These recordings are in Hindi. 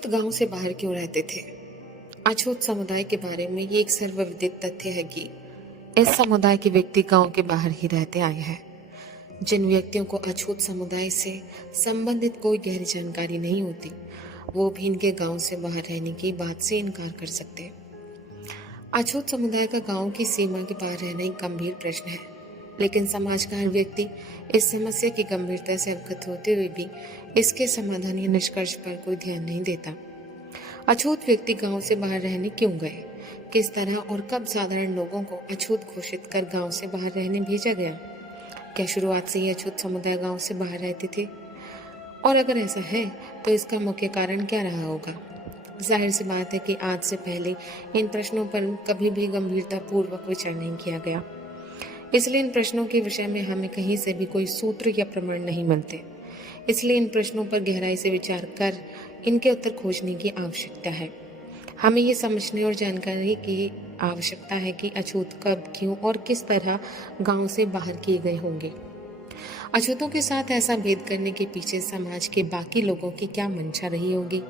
अछूत गांव से बाहर क्यों रहते थे? अछूत समुदाय के बारे में ये एक सर्वविदित तथ्य है कि इस समुदाय के व्यक्ति गांव के बाहर ही रहते आए हैं। जिन व्यक्तियों को अछूत समुदाय से संबंधित कोई गहरी जानकारी नहीं होती, वो भी इनके गांव से बाहर रहने की बात से इनकार कर सकते हैं। अछूत समुदाय का गांव की सीमा के बाहर रहना एक गंभीर प्रश्न है, लेकिन समाज का हर व्यक्ति इस समस्या की गंभीरता से अवगत होते हुए भी इसके समाधान या निष्कर्ष पर कोई ध्यान नहीं देता। अछूत व्यक्ति गांव से बाहर रहने क्यों गए? किस तरह और कब साधारण लोगों को अछूत घोषित कर गांव से बाहर रहने भेजा गया? क्या शुरुआत से ही अछूत समुदाय गांव से बाहर रहते थे? और अगर ऐसा है तो इसका मुख्य कारण क्या रहा होगा? जाहिर सी बात है कि आज से पहले इन प्रश्नों पर कभी भी गंभीरता पूर्वक विचार नहीं किया गया, इसलिए इन प्रश्नों के विषय में हमें कहीं से भी कोई सूत्र या प्रमाण नहीं मिलते। इसलिए इन प्रश्नों पर गहराई से विचार कर इनके उत्तर खोजने की आवश्यकता है। हमें ये समझने और जानकारी की आवश्यकता है कि अछूत कब, क्यों और किस तरह गांव से बाहर किए गए होंगे। अछूतों के साथ ऐसा भेद करने के पीछे समाज के बाकी लोगों की क्या मंशा रही होगी?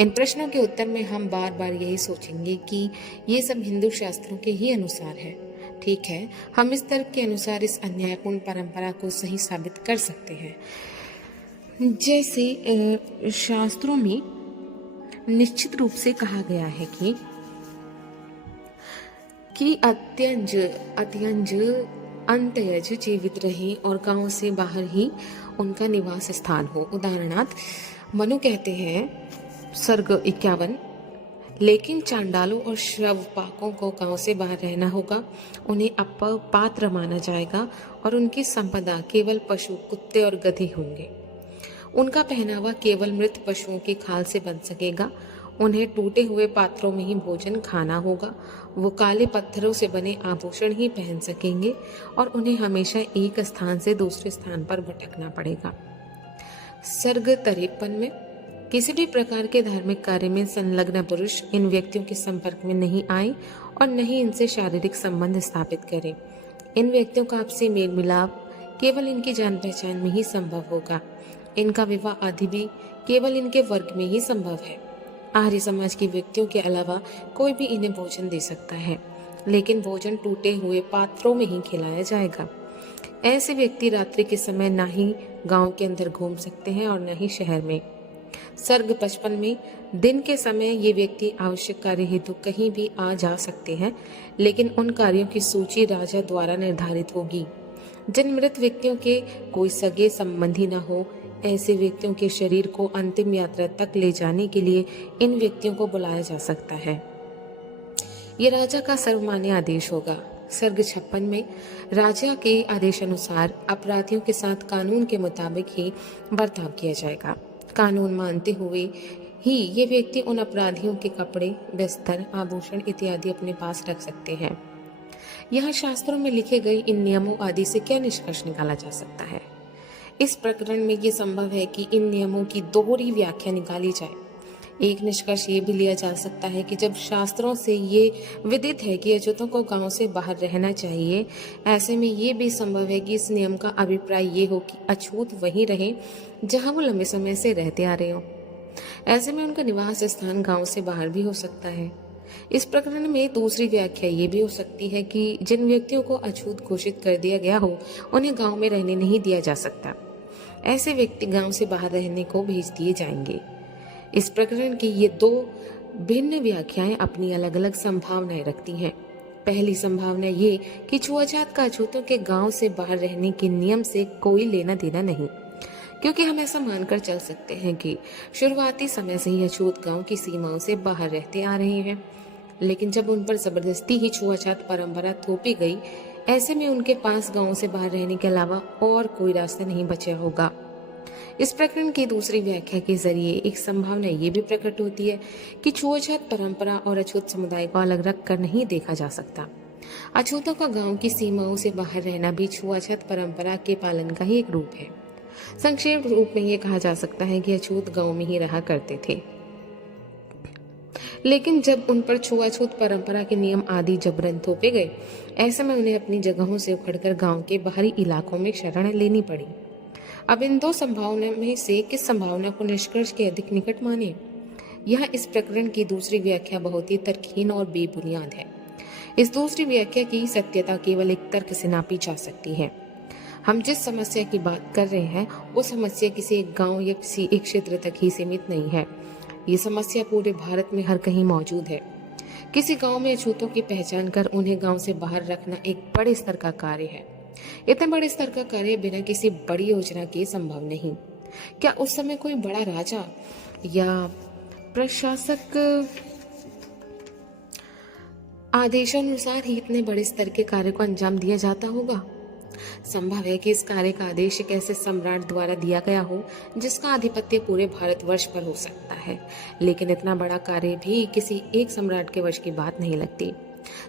इन प्रश्नों के उत्तर में हम बार बार यही सोचेंगे कि ये सब हिंदू शास्त्रों के ही अनुसार है। ठीक है, हम इस तर्क के अनुसार इस अन्यायपूर्ण परंपरा को सही साबित कर सकते हैं। जैसे शास्त्रों में निश्चित रूप से कहा गया है कि अत्यंज अंत्यज जीवित रहे और गांव से बाहर ही उनका निवास स्थान हो। उदाहरणार्थ मनु कहते हैं सर्ग 51, लेकिन चांडालों और श्रवपाकों को गांव से बाहर रहना होगा। उन्हें अपात्र माना जाएगा और उनकी संपदा केवल पशु, कुत्ते और गधे होंगे। उनका पहनावा केवल मृत पशुओं की खाल से बन सकेगा। उन्हें टूटे हुए पात्रों में ही भोजन खाना होगा। वो काले पत्थरों से बने आभूषण ही पहन सकेंगे और उन्हें हमेशा एक स्थान से दूसरे स्थान पर भटकना पड़ेगा। सर्ग 53 में किसी भी प्रकार के धार्मिक कार्य में संलग्न पुरुष इन व्यक्तियों के संपर्क में नहीं आए और न ही इनसे शारीरिक संबंध स्थापित करें। इन व्यक्तियों का आपसी मेल मिलाप केवल इनकी जान पहचान में ही संभव होगा। इनका विवाह आदि भी केवल इनके वर्ग में ही संभव है। आर्य समाज के व्यक्तियों के अलावा कोई भी इन्हें भोजन दे सकता है, लेकिन भोजन टूटे हुए पात्रों में ही खिलाया जाएगा। ऐसे व्यक्ति रात्रि के समय ना ही गांव के अंदर घूम सकते हैं और न ही शहर में। सर्ग 55 में दिन के समय ये व्यक्ति आवश्यक कार्य हेतु कहीं भी आ जा सकते हैं, लेकिन उन कार्यों की सूची राजा द्वारा निर्धारित होगी। जिन मृत व्यक्तियों के कोई सगे संबंधी न हो, ऐसे व्यक्तियों के शरीर को अंतिम यात्रा तक ले जाने के लिए इन व्यक्तियों को बुलाया जा सकता है। ये राजा का सर्वमान्य आदेश होगा। सर्ग 56 में राजा के आदेश अनुसार अपराधियों के साथ कानून के मुताबिक ही बर्ताव किया जाएगा। कानून मानते हुए ही ये व्यक्ति उन अपराधियों के कपड़े, बिस्तर, आभूषण इत्यादि अपने पास रख सकते हैं। यहाँ शास्त्रों में लिखे गए इन नियमों आदि से क्या निष्कर्ष निकाला जा सकता है? इस प्रकरण में ये संभव है कि इन नियमों की दोहरी व्याख्या निकाली जाए। एक निष्कर्ष ये भी लिया जा सकता है कि जब शास्त्रों से ये विदित है कि अछूतों को गांव से बाहर रहना चाहिए, ऐसे में ये भी संभव है कि इस नियम का अभिप्राय ये हो कि अछूत वहीं रहे जहां वो लंबे समय से रहते आ रहे हो। ऐसे में उनका निवास स्थान गांव से बाहर भी हो सकता है। इस प्रकरण में दूसरी व्याख्या ये भी हो सकती है कि जिन व्यक्तियों को अछूत घोषित कर दिया गया हो, उन्हें गांव में रहने नहीं दिया जा सकता। ऐसे व्यक्ति गांव से बाहर रहने को भेज दिए जाएंगे। इस प्रकरण की ये दो भिन्न व्याख्याएं अपनी अलग अलग संभावनाएं रखती हैं। पहली संभावना ये कि छुआछात का अछूतों के गांव से बाहर रहने के नियम से कोई लेना देना नहीं, क्योंकि हम ऐसा मानकर चल सकते हैं कि शुरुआती समय से ही अछूत गांव की सीमाओं से बाहर रहते आ रहे हैं, लेकिन जब उन पर जबरदस्ती ही छुआछात परंपरा थोपी गई, ऐसे में उनके पास गांव से बाहर रहने के अलावा और कोई रास्ता नहीं बचा होगा। इस प्रकरण की दूसरी व्याख्या के जरिए एक संभावना ये भी प्रकट होती है कि छुआछात परंपरा और अछूत समुदाय को अलग रख कर नहीं देखा जा सकता। अछूतों का गांव की सीमाओं से बाहर रहना भी छुआछात परंपरा के पालन का ही एक रूप है। संक्षेप रूप में ये कहा जा सकता है कि अछूत गांव में ही रहा करते थे, लेकिन जब उन पर छुआछूत परंपरा के नियम आदि जबरन थोपे गए, ऐसे में उन्हें अपनी जगहों से उखड़कर गांव के बाहरी इलाकों में शरण लेनी पड़ी। अब इन दो संभावनाओं में से किस संभावना को निष्कर्ष के अधिक निकट माने? यह इस प्रकरण की दूसरी व्याख्या बहुत ही तर्कहीन और बेबुनियाद है। इस दूसरी व्याख्या की सत्यता केवल एक तर्क से नापी जा सकती है। हम जिस समस्या की बात कर रहे हैं वो समस्या किसी एक गांव या किसी एक क्षेत्र तक ही सीमित नहीं है। ये समस्या पूरे भारत में हर कहीं मौजूद है। किसी गांव में अछूतों की पहचान कर उन्हें गांव से बाहर रखना एक बड़े स्तर का कार्य है। इतने बड़े स्तर का कार्य बिना किसी बड़ी योजना के संभव नहीं। क्या उस समय कोई बड़ा राजा या प्रशासक आदेशानुसार ही इतने बड़े स्तर के कार्य को अंजाम दिया जाता होगा? संभव है कि इस कार्य का आदेश एक ऐसे सम्राट द्वारा दिया गया हो जिसका आधिपत्य पूरे भारतवर्ष पर हो सकता है, लेकिन इतना बड़ा कार्य भी किसी एक सम्राट के वश की बात नहीं लगती।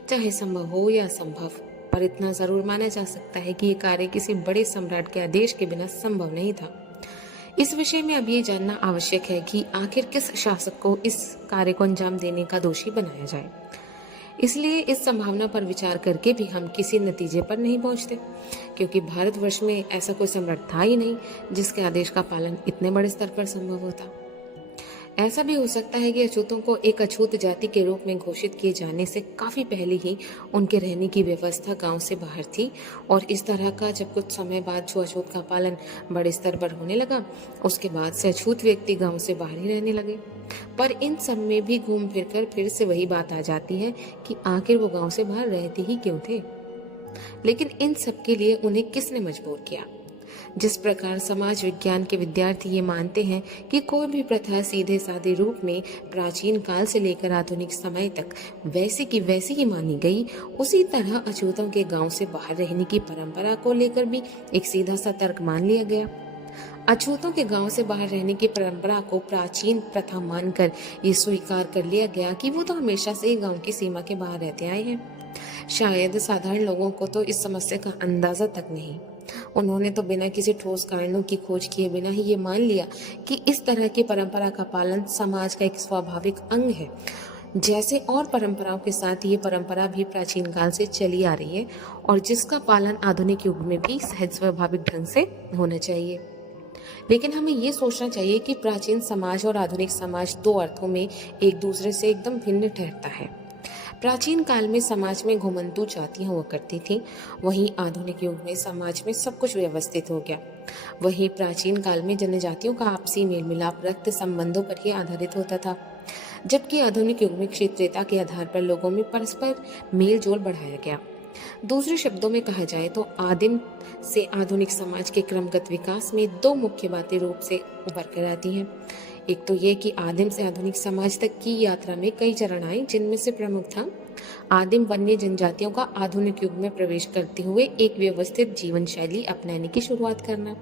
चाहे संभव हो या असंभव, पर इतना जरूर माना जा सकता है कि ये कार्य किसी बड़े सम्राट के आदेश के बिना संभव नहीं था। इस विषय में अब ये जानना आवश्यक है कि आखिर किस शासक को इस कार्य को अंजाम देने का दोषी बनाया जाए। इसलिए इस संभावना पर विचार करके भी हम किसी नतीजे पर नहीं पहुंचते, क्योंकि भारतवर्ष में ऐसा कोई सम्राट था ही नहीं जिसके आदेश का पालन इतने बड़े स्तर पर संभव होता। ऐसा भी हो सकता है कि अछूतों को एक अछूत जाति के रूप में घोषित किए जाने से काफी पहले ही उनके रहने की व्यवस्था गांव से बाहर थी, और इस तरह का जब कुछ समय बाद जो अछूत का पालन बड़े स्तर पर होने लगा, उसके बाद से अछूत व्यक्ति गांव से बाहर ही रहने लगे। पर इन सब में भी घूम फिर कर फिर से वही बात आ जाती है कि आखिर वो गांव से बाहर रहते ही क्यों थे। लेकिन इन सब के लिए उन्हें किसने मजबूर किया? जिस प्रकार समाज विज्ञान के विद्यार्थी ये मानते हैं कि कोई भी प्रथा सीधे साधे रूप में प्राचीन काल से लेकर आधुनिक समय तक वैसे की वैसी ही मानी गई, उसी तरह अछूतों के गांव से बाहर रहने की परंपरा को लेकर भी एक सीधा सा तर्क मान लिया गया। अछूतों के गांव से बाहर रहने की परंपरा को प्राचीन प्रथा मानकर ये स्वीकार कर लिया गया कि वो तो हमेशा से ही गांव की सीमा के बाहर रहते आए हैं। शायद साधारण लोगों को तो इस समस्या का अंदाजा तक नहीं। उन्होंने तो बिना किसी ठोस कारणों की खोज किए बिना ही ये मान लिया कि इस तरह की परंपरा का पालन समाज का एक स्वाभाविक अंग है। जैसे और परंपराओं के साथ ये परंपरा भी प्राचीन काल से चली आ रही है और जिसका पालन आधुनिक युग में भी सहज स्वाभाविक ढंग से होना चाहिए। लेकिन हमें ये सोचना चाहिए कि प्राचीन समाज और आधुनिक समाज दो अर्थों में एक दूसरे से एकदम भिन्न ठहरता है। प्राचीन काल में समाज में घुमंतू जातियां हुआ करती थीं, वहीं आधुनिक युग में समाज में सब कुछ व्यवस्थित हो गया। वहीं प्राचीन काल में जनजातियों का आपसी मेल मिलाप रक्त संबंधों पर ही आधारित होता था, जबकि आधुनिक युग में क्षेत्रीयता के आधार पर लोगों में परस्पर मेल जोल बढ़ाया गया। दूसरे शब्दों में कहा जाए तो आदिम से आधुनिक समाज के क्रमगत विकास में दो मुख्य बातें रूप से उभर कर आती हैं। एक तो ये कि आदिम से आधुनिक समाज तक की यात्रा में कई चरण आए, जिनमें से प्रमुख था आदिम वन्य जनजातियों का आधुनिक युग में प्रवेश करते हुए एक व्यवस्थित जीवन शैली अपनाने की शुरुआत करना।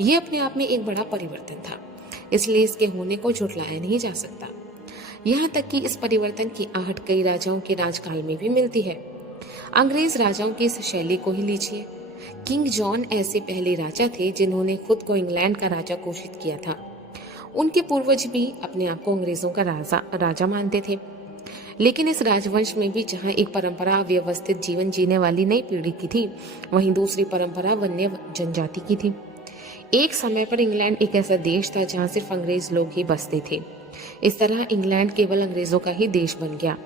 ये अपने आप में एक बड़ा परिवर्तन था, इसलिए इसके होने को झुठलाया नहीं जा सकता। यहाँ तक कि इस परिवर्तन की आहट कई राजाओं के राजकाल में भी मिलती है। अंग्रेज राजाओं की इस शैली को ही लीजिए। किंग जॉन ऐसे पहले राजा थे जिन्होंने खुद को इंग्लैंड का राजा घोषित किया था। उनके पूर्वज भी अपने आप को अंग्रेजों का राजा मानते थे। लेकिन इस राजवंश में भी जहां एक परंपरा व्यवस्थित जीवन जीने वाली नई पीढ़ी की थी, वहीं दूसरी परंपरा वन्य जनजाति की थी। एक समय पर इंग्लैंड एक ऐसा देश था जहां सिर्फ अंग्रेज लोग ही बसते थे। इस तरह इंग्लैंड केवल अंग्रेजों का ही देश बन गया।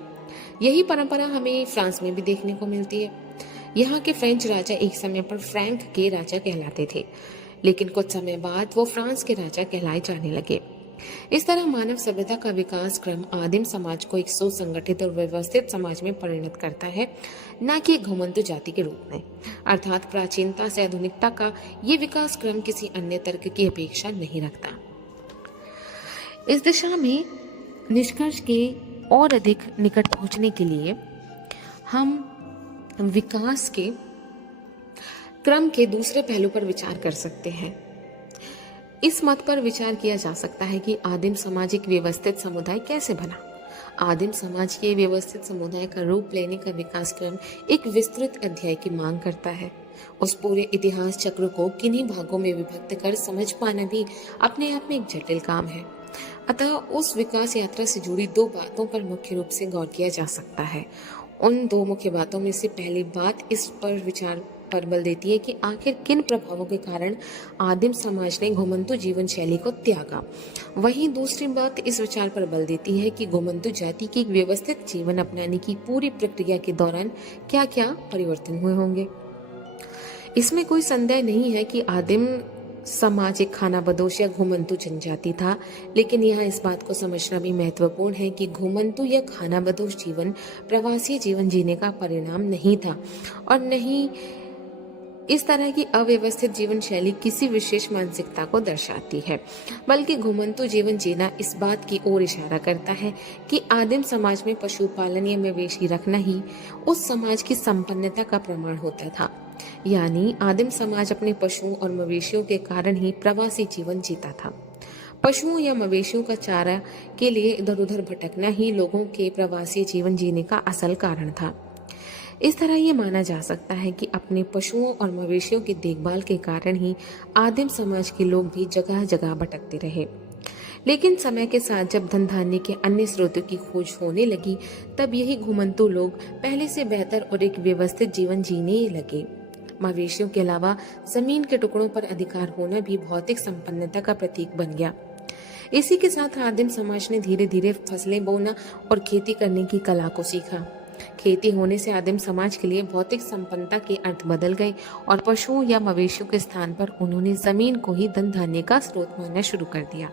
यही परंपरा हमें फ्रांस में भी देखने को मिलती है। यहाँ के फ्रेंच राजा एक समय पर फ्रैंक के राजा कहलाते थे, लेकिन कुछ समय बाद वो फ्रांस के राजा कहलाए जाने लगे। इस तरह मानव सभ्यता का विकास क्रम आदिम समाज को एक सुसंगठित और व्यवस्थित समाज में परिणत करता है, न कि एक घुमंतु जाति के रूप में। अर्थात प्राचीनता से आधुनिकता का ये विकास क्रम किसी अन्य तर्क की अपेक्षा नहीं रखता। इस दिशा में निष्कर्ष के और अधिक निकट पहुंचने के लिए हम विकास के क्रम के दूसरे पहलू पर विचार कर सकते हैं। इस मत पर विचार किया जा सकता है कि आदिम समाज एक व्यवस्थित समुदाय कैसे बना। आदिम समाज के व्यवस्थित समुदाय का रूप लेने का विकास क्रम एक विस्तृत अध्याय की मांग करता है। उस पूरे इतिहास चक्र को किन्हीं भागों में विभक्त कर समझ पाना भी अपने आप में एक जटिल काम है। अतः उस विकास यात्रा से जुड़ी दो बातों पर मुख्य रूप से गौर किया जा सकता है। उन दो मुख्य बातों में से पहली बात इस पर विचार पर बल देती है कि आखिर किन प्रभावों के कारण आदिम समाज ने घुमंतु जीवन शैली को त्यागा। वहीं दूसरी बात इस विचार पर बल देती है कि घुमंतु जाति की एक व्यवस्थित जीवन अपनाने की पूरी प्रक्रिया के दौरान क्या क्या परिवर्तन हुए होंगे। इसमें कोई संदेह नहीं है कि आदिम समाज एक खानाबदोश या घुमंतु जनजाति था, लेकिन यहाँ इस बात को समझना भी महत्वपूर्ण है कि घुमंतु या खानाबदोश जीवन प्रवासी जीवन जीने का परिणाम नहीं था और न ही इस तरह की अव्यवस्थित जीवन शैली किसी विशेष मानसिकता को दर्शाती है, बल्कि घुमंतु जीवन जीना इस बात की ओर इशारा करता है कि आदिम समाज में पशुपालन या मवेशी रखना ही उस समाज की संपन्नता का प्रमाण होता था। यानी आदिम समाज अपने पशुओं और मवेशियों के कारण ही प्रवासी जीवन जीता था। पशुओं या मवेशियों का चारा के लिए इधर उधर भटकना ही लोगों के प्रवासी जीवन जीने का असल कारण था। इस तरह ये माना जा सकता है कि अपने पशुओं और मवेशियों की देखभाल के कारण ही आदिम समाज के लोग भी जगह जगह भटकते रहे। लेकिन समय के साथ जब धन धान्य के अन्य स्रोतों की खोज होने लगी, तब यही घुमंतु लोग पहले से बेहतर और एक व्यवस्थित जीवन जीने लगे। मवेशियों के अलावा जमीन के टुकड़ों पर अधिकार होना भी भौतिक संपन्नता का प्रतीक बन गया। इसी के साथ आदिम समाज ने धीरे धीरे फसलें बोना और खेती करने की कला को सीखा। खेती होने से आदिम समाज के लिए भौतिक संपन्नता के अर्थ बदल गए और पशुओं या मवेशियों के स्थान पर उन्होंने जमीन को ही धन धान्य का स्रोत मानना शुरू कर दिया।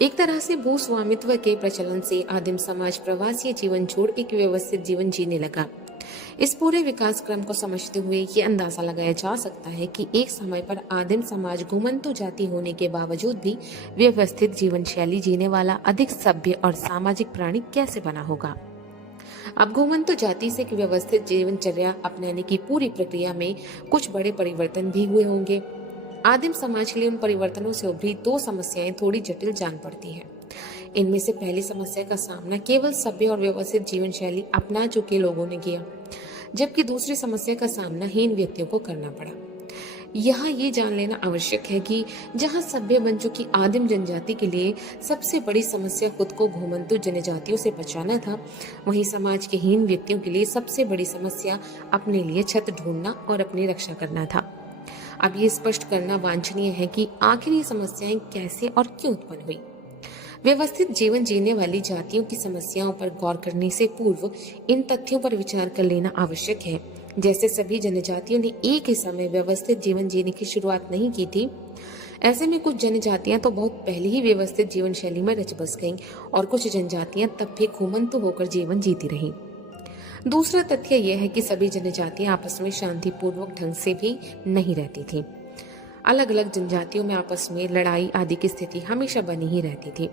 एक तरह से भूस्वामित्व के प्रचलन से आदिम समाज प्रवासी जीवन छोड़ एक व्यवस्थित जीवन जीने लगा। इस पूरे विकास क्रम को समझते हुए ये अंदाजा लगाया जा सकता है कि एक समय पर आदिम समाज घुमंतु जाति होने के बावजूद भी व्यवस्थित जीवन शैली जीने वाला अधिक सभ्य और सामाजिक प्राणी कैसे बना होगा। अब घुमंतु जाति से एक व्यवस्थित जीवनचर्या अपनाने की पूरी प्रक्रिया में कुछ बड़े परिवर्तन भी हुए होंगे। आदिम समाज के लिए उन परिवर्तनों से उभरी दो समस्याएं थोड़ी जटिल जान पड़ती हैं। इनमें से पहली समस्या का सामना केवल सभ्य और व्यवस्थित जीवन शैली अपना चुके लोगों ने किया, जबकि दूसरी समस्या का सामना हीन व्यक्तियों को करना पड़ा। यहाँ ये जान लेना आवश्यक है कि जहाँ सभ्य बन चुकी आदिम जनजाति के लिए सबसे बड़ी समस्या खुद को घुमंतु जनजातियों से बचाना था, वहीं समाज के हीन व्यक्तियों के लिए सबसे बड़ी समस्या अपने लिए छत ढूंढना और अपनी रक्षा करना था। अब ये स्पष्ट करना वांछनीय है कि आखिर ये समस्याएं कैसे और क्यों उत्पन्न हुई। व्यवस्थित जीवन जीने वाली जातियों की समस्याओं पर गौर करने से पूर्व इन तथ्यों पर विचार कर लेना आवश्यक है। जैसे सभी जनजातियों ने एक ही समय व्यवस्थित जीवन जीने की शुरुआत नहीं की थी, ऐसे में कुछ जनजातियां तो बहुत पहले ही व्यवस्थित जीवन शैली में रच बस गईं और कुछ जनजातियां तब भी घुमंतु होकर जीवन जीती रहीं। दूसरा तथ्य यह है कि सभी जनजातियां आपस में शांतिपूर्वक ढंग से भी नहीं रहती थीं। अलग अलग जनजातियों में आपस में लड़ाई आदि की स्थिति हमेशा बनी ही रहती थी।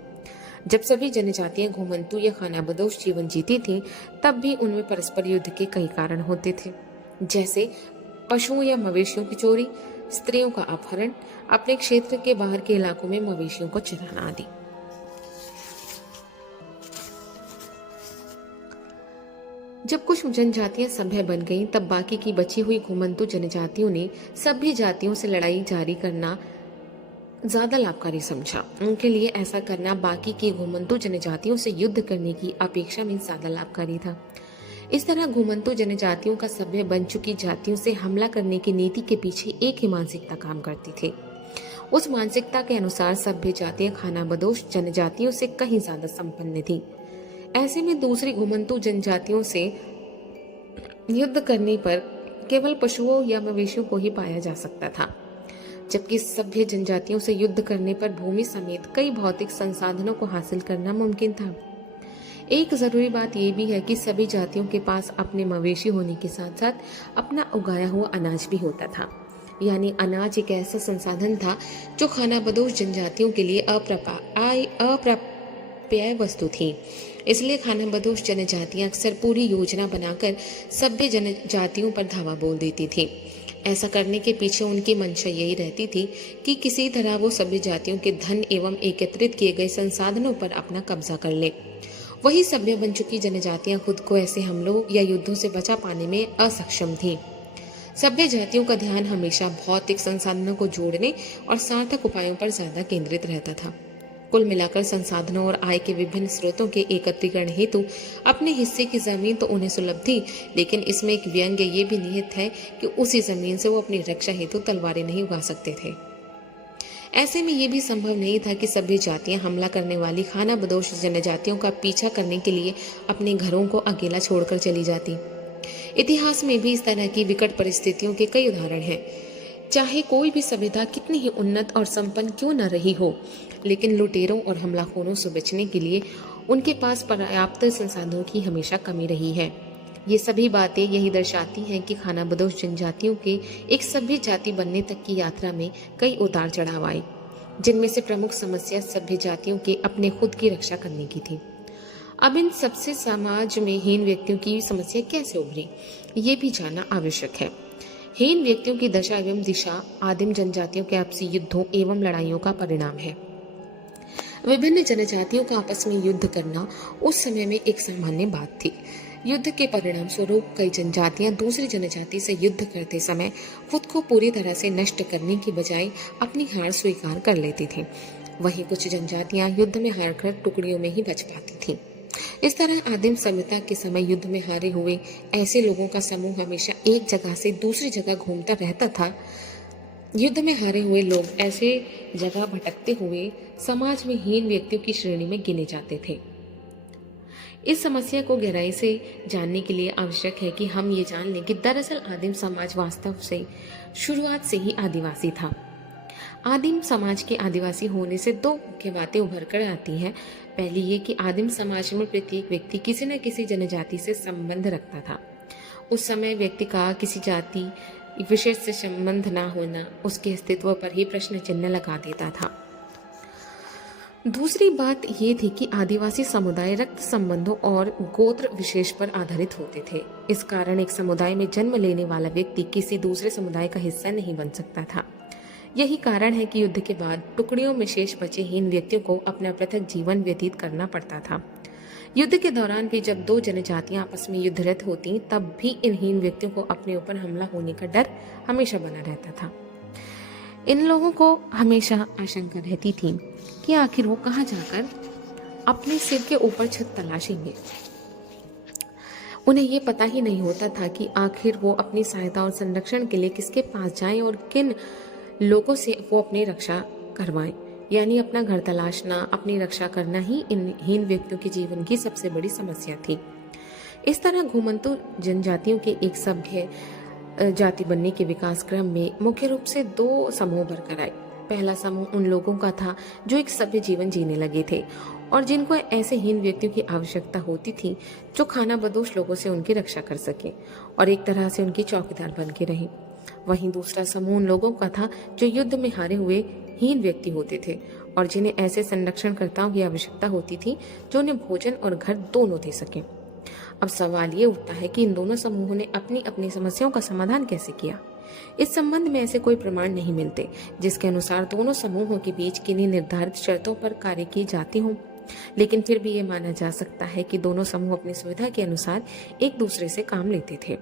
जब सभी जनजातियां घुमंतु या खानाबदोश जीवन जीती थीं, तब भी उनमें परस्पर युद्ध के कई कारण होते थे, जैसे पशुओं या मवेशियों की चोरी, स्त्रियों का अपहरण, अपने क्षेत्र के बाहर के इलाकों में मवेशियों को चराना आदि। जब कुछ जनजातियां सभ्य बन गईं, तब बाकी की बची हुई घुमंतु जनजातियों ने सभी जातियों से लड़ाई जारी करना ज्यादा लाभकारी समझा। उनके लिए ऐसा करना बाकी की घुमंतु जनजातियों से युद्ध करने की अपेक्षा में ज्यादा लाभकारी था। इस तरह घुमंतु जनजातियों का सभ्य बन चुकी जातियों से हमला करने की नीति के पीछे एक ही मानसिकता काम करती थी। उस मानसिकता के अनुसार सभ्य जातियां खानाबदोश जनजातियों से कहीं ज्यादा संपन्न थी। ऐसे में दूसरी घुमंतु जनजातियों से युद्ध करने पर केवल पशुओं या मवेशियों को ही पाया जा सकता था, जबकि सभ्य जनजातियों से युद्ध करने पर भूमि समेत कई भौतिक संसाधनों को हासिल करना मुमकिन था। एक जरूरी बात यह भी है कि सभी जातियों के पास अपने मवेशी होने के साथ साथ अपना उगाया हुआ अनाज भी होता था। यानी अनाज एक ऐसा संसाधन था जो खानाबदोश जनजातियों के लिए अप्राप्य वस्तु थी। इसलिए खानाबदोश जनजातियां अक्सर पूरी योजना बनाकर सभ्य जनजातियों पर धावा बोल देती थी। ऐसा करने के पीछे उनकी मंशा यही रहती थी कि किसी तरह वो सभ्य जातियों के धन एवं एकत्रित किए गए संसाधनों पर अपना कब्जा कर ले। वही सभ्य बन चुकी जनजातियां खुद को ऐसे हमलों या युद्धों से बचा पाने में असक्षम थीं। सभ्य जातियों का ध्यान हमेशा भौतिक संसाधनों को जोड़ने और सार्थक उपायों पर ज्यादा केंद्रित रहता था। कुल मिलाकर संसाधनों और आय के विभिन्न स्रोतों के एकत्रीकरण हेतु अपने हिस्से की जमीन तो उन्हें सुलभ थी, लेकिन इसमें एक व्यंग्य ये भी निहित है कि उसी जमीन से वो अपनी रक्षा हेतु तलवारें नहीं उगा सकते थे। ऐसे में यह भी संभव नहीं था कि सभी जातियां हमला करने वाली खानाबदोश जनजातियों का पीछा करने के लिए अपने घरों को अकेला छोड़कर चली जाती। इतिहास में भी इस तरह की विकट परिस्थितियों के कई उदाहरण हैं। चाहे कोई भी सभ्यता कितनी ही उन्नत और संपन्न क्यों न रही हो, लेकिन लुटेरों और हमलाखोरों से बचने के लिए उनके पास पर्याप्त संसाधनों की हमेशा कमी रही है। ये सभी बातें यही दर्शाती हैं कि खानाबदोश जनजातियों के एक सभ्य जाति बनने तक की यात्रा में कई उतार चढ़ाव आए, जिनमें से प्रमुख समस्या सभ्य जातियों के अपने खुद की रक्षा करने की थी। अब इन सबसे समाज में हीन व्यक्तियों की समस्या कैसे उभरी, ये भी जानना आवश्यक है। हीन व्यक्तियों की दशा एवं दिशा आदिम जनजातियों के आपसी युद्धों एवं लड़ाइयों का परिणाम है। विभिन्न जनजातियों का आपस में युद्ध करना उस समय में एक सामान्य बात थी। युद्ध के परिणाम स्वरूप कई जनजातियां दूसरी जनजाति से युद्ध करते समय खुद को पूरी तरह से नष्ट करने की बजाय अपनी हार स्वीकार कर लेती थीं। वहीं कुछ जनजातियां युद्ध में हारकर टुकड़ियों में ही बच पाती थीं। इस तरह आदिम सभ्यता के समय युद्ध में हारे हुए ऐसे लोगों का समूह हमेशा एक जगह से दूसरी जगह घूमता रहता था। युद्ध में हारे हुए लोग ऐसे जगह भटकते हुए समाज में हीन व्यक्तियों की श्रेणी में गिने जाते थे। इस समस्या को गहराई से जानने के लिए आवश्यक है कि हम ये जान लें कि दरअसल आदिम समाज वास्तव से शुरुआत से ही आदिवासी था। आदिम समाज के आदिवासी होने से दो मुख्य बातें उभर कर आती हैं। पहली ये कि आदिम समाज में प्रत्येक व्यक्ति किसी न किसी जनजाति से संबंध रखता था। उस समय व्यक्ति का किसी जाति विशेष से संबंध न होना उसके अस्तित्व पर ही प्रश्न चिन्ह लगा देता था। दूसरी बात ये थी कि आदिवासी समुदाय रक्त संबंधों और गोत्र विशेष पर आधारित होते थे। इस कारण एक समुदाय में जन्म लेने वाला व्यक्ति किसी दूसरे समुदाय का हिस्सा नहीं बन सकता था। यही कारण है कि युद्ध के बाद टुकड़ियों में शेष बचे हीन व्यक्तियों को अपना पृथक जीवन व्यतीत करना पड़ता था। युद्ध के दौरान भी जब दो जनजातियां आपस में युद्धरत होती, तब भी इन हीन व्यक्तियों को अपने ऊपर हमला होने का डर हमेशा बना रहता था। इन लोगों को हमेशा आशंका रहती थी कि आखिर वो कहाँ जाकर अपने सिर के ऊपर छत तलाशेंगे। उन्हें ये पता ही नहीं होता था कि आखिर वो अपनी सहायता और संरक्षण के लिए किसके पास जाएं और किन लोगों से वो अपनी रक्षा करवाएं। यानी अपना घर तलाशना, अपनी रक्षा करना ही इन हीन व्यक्तियों के जीवन की सबसे बड़ी समस्या थी। इस तरह घुमंतु जनजातियों के एक सभ्य जाति बनने के विकास क्रम में मुख्य रूप से दो समूह बनकर आए। पहला समूह उन लोगों का था जो एक सभ्य जीवन जीने लगे थे और जिनको ऐसे हीन व्यक्तियों की आवश्यकता होती थी जो खानाबदोश लोगों से उनकी रक्षा कर सके और एक तरह से उनके चौकीदार बन के रहे। वहीं दूसरा समूह उन लोगों का था जो युद्ध में हारे हुए हीन व्यक्ति होते थे और जिन्हें ऐसे संरक्षणकर्ताओं की आवश्यकता होती थी जो उन्हें भोजन और घर दोनों दे सके। अब सवाल ये उठता है कि इन दोनों समूहों ने अपनी अपनी समस्याओं का समाधान कैसे किया। इस संबंध में ऐसे कोई प्रमाण नहीं मिलते जिसके अनुसार दोनों समूहों के बीच किन्हीं निर्धारित शर्तों पर कार्य की जाती हो, लेकिन फिर भी ये माना जा सकता है कि दोनों समूह अपनी सुविधा के अनुसार एक दूसरे से काम लेते थे।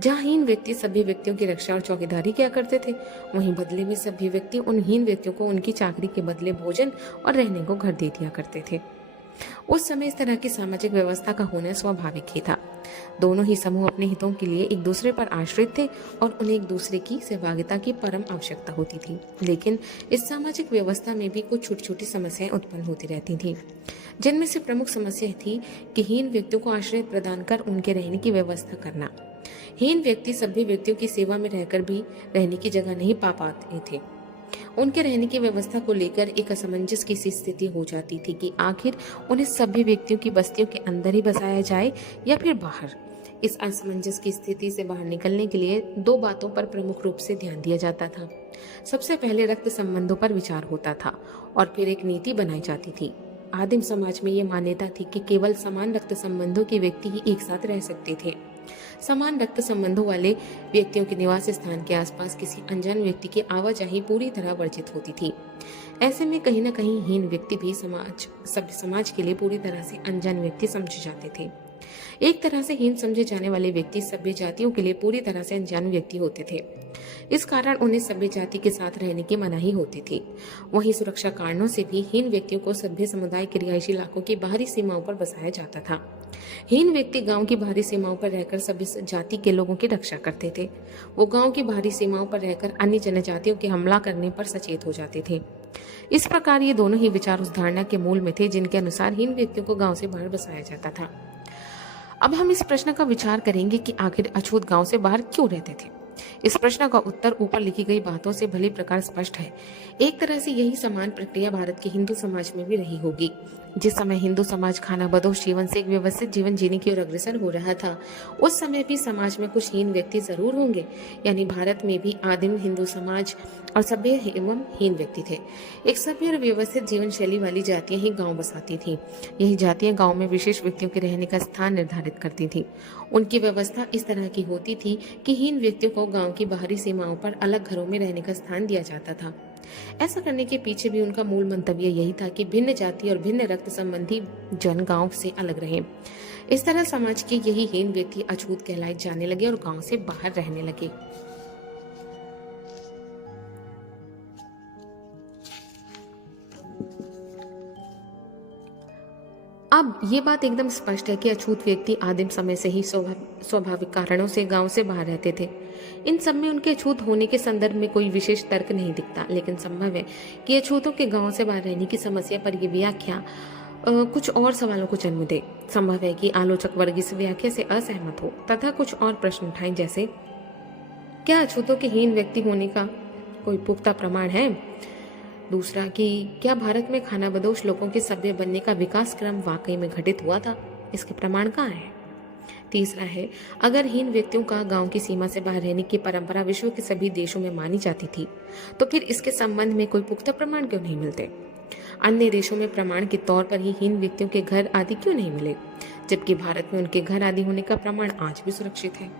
जहाँ हीन व्यक्ति सभ्य व्यक्तियों की रक्षा और चौकीदारी किया करते थे, वहीं बदले में सभ्य व्यक्ति उन हीन व्यक्तियों को उनकी चाकरी के बदले भोजन और रहने को घर दे दिया करते थे। उस समय इस तरह की सामाजिक व्यवस्था का होना स्वाभाविक ही था। दोनों ही समूह अपने हितों के लिए एक दूसरे पर आश्रित थे और उन्हें एक दूसरे की सहभागिता की परम आवश्यकता होती थी। लेकिन इस सामाजिक व्यवस्था में भी कुछ छोटी छोटी समस्याएं उत्पन्न होती रहती थीं, जिनमें से प्रमुख समस्या थी कि हीन व्यक्तियों को आश्रय प्रदान कर उनके रहने की व्यवस्था करना। हीन व्यक्ति सभ्य व्यक्तियों की सेवा में रहकर भी रहने की जगह नहीं पा पाते थे। उनके रहने की व्यवस्था को लेकर एक असमंजस की सी स्थिति हो जाती थी कि आखिर उन्हें सभ्य व्यक्तियों की बस्तियों के अंदर ही बसाया जाए या फिर बाहर। इस असमंजस की स्थिति से बाहर निकलने के लिए दो बातों पर प्रमुख रूप से ध्यान दिया जाता था। सबसे पहले रक्त संबंधों पर विचार होता था और फिर एक नीति बनाई जाती थी। आदिम समाज में ये मान्यता थी कि केवल समान रक्त संबंधों के व्यक्ति ही एक साथ रह सकते थे। समान रक्त संबंधों वाले व्यक्तियों के निवास स्थान के आसपास किसी अनजान व्यक्ति की आवाजाही पूरी तरह वर्जित होती थी। ऐसे में कहीं न कहीं हीन व्यक्ति भी सभ्य समाज के लिए पूरी तरह से अनजान व्यक्ति समझे जाते थे। एक तरह से हीन समझे जाने वाले व्यक्ति सभ्य जातियों के लिए पूरी तरह से अनजान व्यक्ति होते थे। इस कारण उन्हें सभ्य जाति के साथ रहने की मनाही होती थी। वहीं सुरक्षा कारणों से भी हीन व्यक्तियों को सभ्य समुदाय के रिहायशी इलाकों की बाहरी सीमाओं पर बसाया जाता था। हीन व्यक्ति गांव की बाहरी सीमाओं पर रहकर सभ्य जाति के लोगों की रक्षा करते थे। वो गांव की बाहरी सीमाओं पर रहकर अन्य जनजातियों के हमला करने पर सचेत हो जाते थे। इस प्रकार ये दोनों ही विचार उस धारणा के मूल में थे जिनके अनुसार हीन व्यक्तियों को गांव से बाहर बसाया जाता था। अब हम इस प्रश्न का विचार करेंगे कि आखिर अछूत गांव से बाहर क्यों रहते थे। इस प्रश्न का उत्तर ऊपर लिखी गई बातों से भली प्रकार स्पष्ट है। एक तरह से यही समान प्रक्रिया भारत के हिंदू समाज में भी रही होगी। जिस समय हिंदू समाज खानाबदोश जीवन से एक व्यवस्थित जीवन जीने की ओर अग्रसर हो रहा था, उस समय भी समाज में कुछ हीन व्यक्ति जरूर होंगे। यानी भारत में भी आदिम हिंदू समाज और सभ्य एवं हीन व्यक्ति थे। एक सभ्य और व्यवस्थित जीवन शैली वाली जातियां ही गांव बसाती थी। यही जातियां गांव में विशेष व्यक्तियों के रहने का स्थान निर्धारित करती थी। उनकी व्यवस्था इस तरह की होती थी कि हीन व्यक्तियों को गांव की बाहरी सीमाओं पर अलग घरों में रहने का स्थान दिया जाता था। ऐसा करने के पीछे भी उनका मूल मंतव्य यही था कि भिन्न जाति और भिन्न रक्त संबंधी जन गांव से अलग रहें। इस तरह समाज के यही हीन व्यक्ति अछूत कहलाए जाने लगे और गांव से बाहर रहने लगे। अब ये बात एकदम स्पष्ट है कि अछूत व्यक्ति आदिम समय से ही स्वाभाविक कारणों से गांव से बाहर रहते थे। इन सब में उनके अछूत होने के संदर्भ में कोई विशेष तर्क नहीं दिखता, लेकिन संभव है कि अछूतों के गांव से बाहर रहने की समस्या पर यह व्याख्या कुछ और सवालों को जन्म दे। संभव है कि आलोचक वर्ग इस व्याख्या से असहमत हो तथा कुछ और प्रश्न उठाएं, जैसे क्या अछूतों के हीन व्यक्ति होने का कोई पुख्ता प्रमाण है? दूसरा कि क्या भारत में खानाबदोश लोगों के सभ्य बनने का विकास क्रम वाकई में घटित हुआ था? इसके प्रमाण कहाँ है? तीसरा है, अगर हीन व्यक्तियों का गांव की सीमा से बाहर रहने की परंपरा विश्व के सभी देशों में मानी जाती थी, तो फिर इसके संबंध में कोई पुख्ता प्रमाण क्यों नहीं मिलते? अन्य देशों में प्रमाण के तौर पर ही हीन व्यक्तियों के घर आदि क्यों नहीं मिले, जबकि भारत में उनके घर आदि होने का प्रमाण आज भी सुरक्षित है?